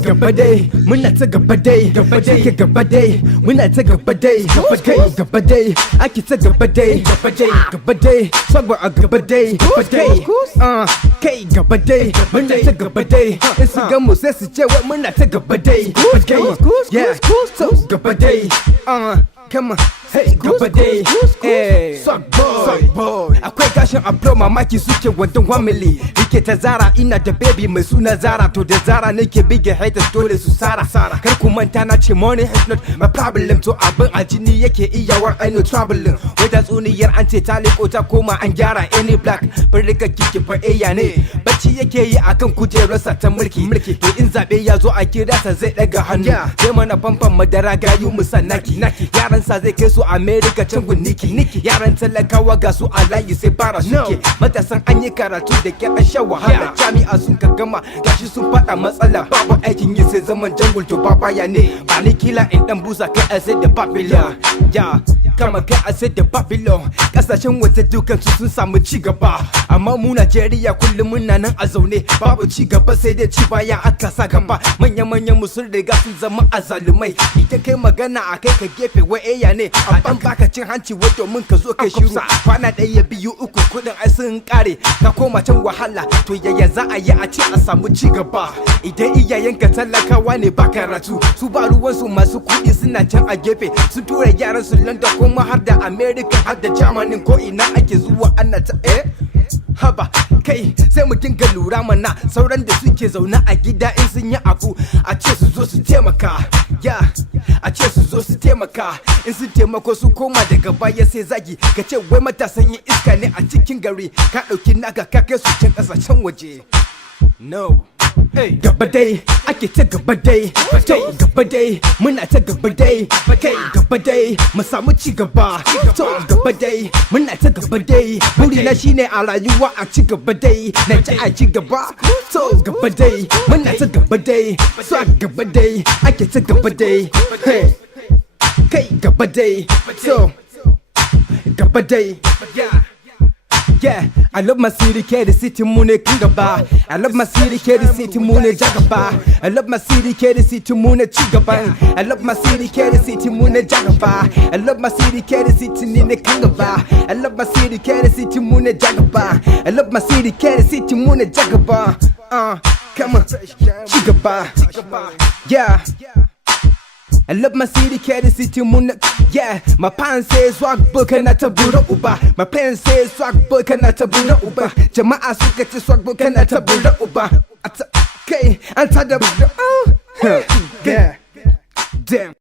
Gabadai, muna ta gabadai, gabadai, muna ta gabadai, gabadai, ake ta gabadai, gabadai, saboda a gabadai, kai gabadai, muna ta gabadai, in su ga mu sai su ce wai muna ta gabadai, yeah, so gabadai, come on, hey, gabadai, hey, Swagg boy, akwai gashin abdo mamaki suke wadon family, rike ta Zara ina da baby mai suna Zara, to da Zara nake bige haters dole su sara, kar ku manta na ce money is not my problem, to abin a jini yake iyawar I know traveling, wai da tsuniyar an ce ta leko ta koma an gyara any black, bar rika kike fa eya ne, bacci yake yi akan kujerarsa ta mulki, to in zabe ya zo a kira sa zai daga hannu, sai mana famfan madara gayu musa naki, yaran sa zai kai su America can guniki, yaran talakawa ga su a layi sai bara suke, matasan an yi karatu da kyar sha wahala, jami'a sun ka gama gashi sun fada matsala, babu aikin yi sai zaman jungle to baba ya ne, ba ni kila in dan busa kai a sai da Babylon, ya kama kai a sai da Babylon, kasashen waje dukan su sun samu ci gaba, amma mu Najeriya kullum muna nan a zaune, babu ci gaba sai dai ci baya aka sa gaba, manya-manyan mu sun riga sun zama azalumai, idan kai magana a kai ka gefe wai eya ne, a dan baka cin hanci wai domin ka zo kai shiru, kwana ɗaya biyu uku kudin ai sun kare, ka koma can wahala, to yaya za a yi a ce a samu ci gaba, idan iyayenka talakawa ne ba karatu, su ba ruwansu masu kuɗi suna can a gefe, sun tura yaran su London kuma har da America har da Germany, ko ina ake zuwa ana ta haba kai sai mu dinga lura mana sauran da suke zaune a gida in sun yi abu a ce su zo su taimaka, ya a ce su zo su taimaka, in sun taimako su koma daga baya sai zagi ka ce wai matasan yin iska ne a cikin gari, ka ɗauki naka ka kai su can ƙasashen waje, no. Hey, gabadai, ake ta gabadai, gabadai, muna ta gabadai, kai gabadai, mu samu ci gaba, to gabadai, muna ta gabadai, burina shine a rayuwa a ci gabadai, na ci a ci gaba, to gabadai, muna ta gabadai, Swagg gabadai, ake ta gabadai, hey, kai gabadai, so gabadai, yeah, I love my city, the city mune kingaba. I love my city, the city mune jagaba. I love my city, the city mune chigaba. I love my city, the city mune jagaba. I love my city, the city nine kingaba. I love my city, the city mune jagaba. I love my city, the city mune jagaba. Come on, chigaba, yeah. I love my city, the city moon, yeah. My pants say Swagg boy kana ta bura uba. My pants say Swagg boy kana ta bura uba. Jama'a suka ce Swagg boy kana ta bura uba. Okay, an ta da yeah, damn.